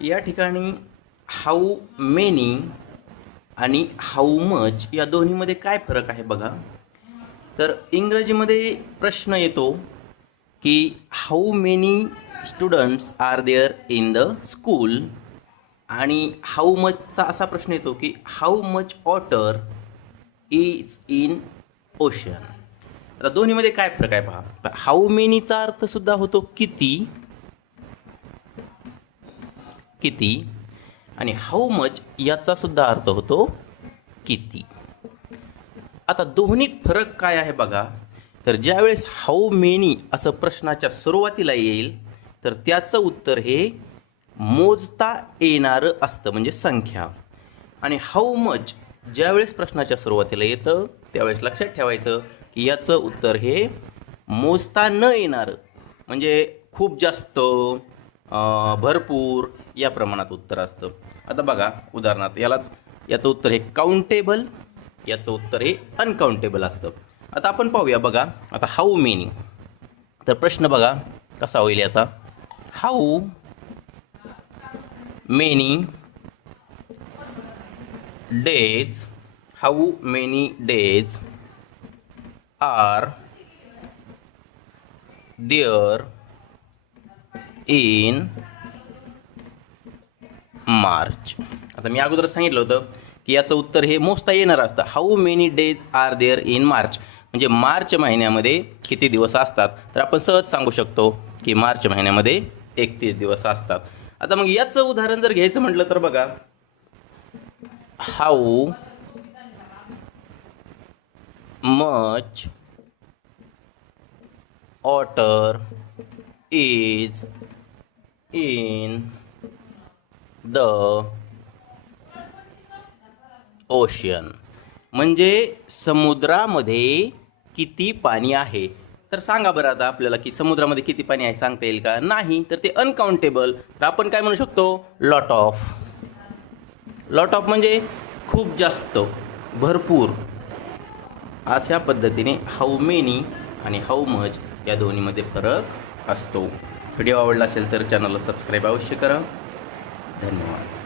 या ठिकाणी how many आणि हाऊ मच या दोन्हीमध्ये काय फरक आहे बघा. तर इंग्रजीमध्ये प्रश्न येतो की how many students are there in the school, आणि हाऊ मचचा असा प्रश्न येतो की how much water is in ocean. आता दोन्हीमध्ये काय फरक आहे पहा. हाऊ मेनीचा अर्थ सुद्धा होतो किती किती, आणि हाऊ मच याचा सुद्धा अर्थ होतो किती. आता दोन्हीत फरक काय आहे बघा. तर ज्यावेळेस हाऊ मेनी असं प्रश्नाच्या सुरुवातीला येईल तर त्याचं उत्तर हे मोजता येणारं असतं, म्हणजे संख्या. आणि हाऊ मच ज्यावेळेस प्रश्नाच्या सुरुवातीला येतं त्यावेळेस लक्षात ठेवायचं की याचं उत्तर हे मोजता न येणारं, म्हणजे खूप जास्त, भरपूर या प्रमाणात उत्तर असतं. आता बघा उदाहरणार्थ याचं उत्तर हे काउंटेबल, याचं उत्तर हे अनकाउंटेबल असतं. आता आपण पाहूया बघा. आता हाऊ मेनी, तर प्रश्न बघा कसा होईल याचा. How many days, how many days are there in March. आता मी अगोदर सांगितलं होतं की याचं उत्तर हे मोजता येणार असतं. How many days are there in March, म्हणजे मार्च महिन्यामध्ये किती दिवस असतात. तर आपण सहज सांगू शकतो की मार्च महिन्यामध्ये 31 दिवस असतात. आता मग याचं उदाहरण जर घ्यायचं म्हटलं तर बघा. How much water is in the ocean, म्हणजे समुद्रामध्ये किती पाणी आहे. तर सांगा बरं आता आपल्याला की समुद्रामध्ये किती पाणी आहे सांगता येईल का. नाही, तर ते अनकाउंटेबल. तर आपण काय म्हणू शकतो, लॉट ऑफ. लॉट ऑफ म्हणजे खूप जास्त, भरपूर. अशा पद्धतीने हाऊ मेनी आणि हाऊ मच या दोन्हीमध्ये फरक असतो. व्हिडिओ आवडला असेल तर चॅनलला सबस्क्राईब अवश्य करा. धन्यवाद.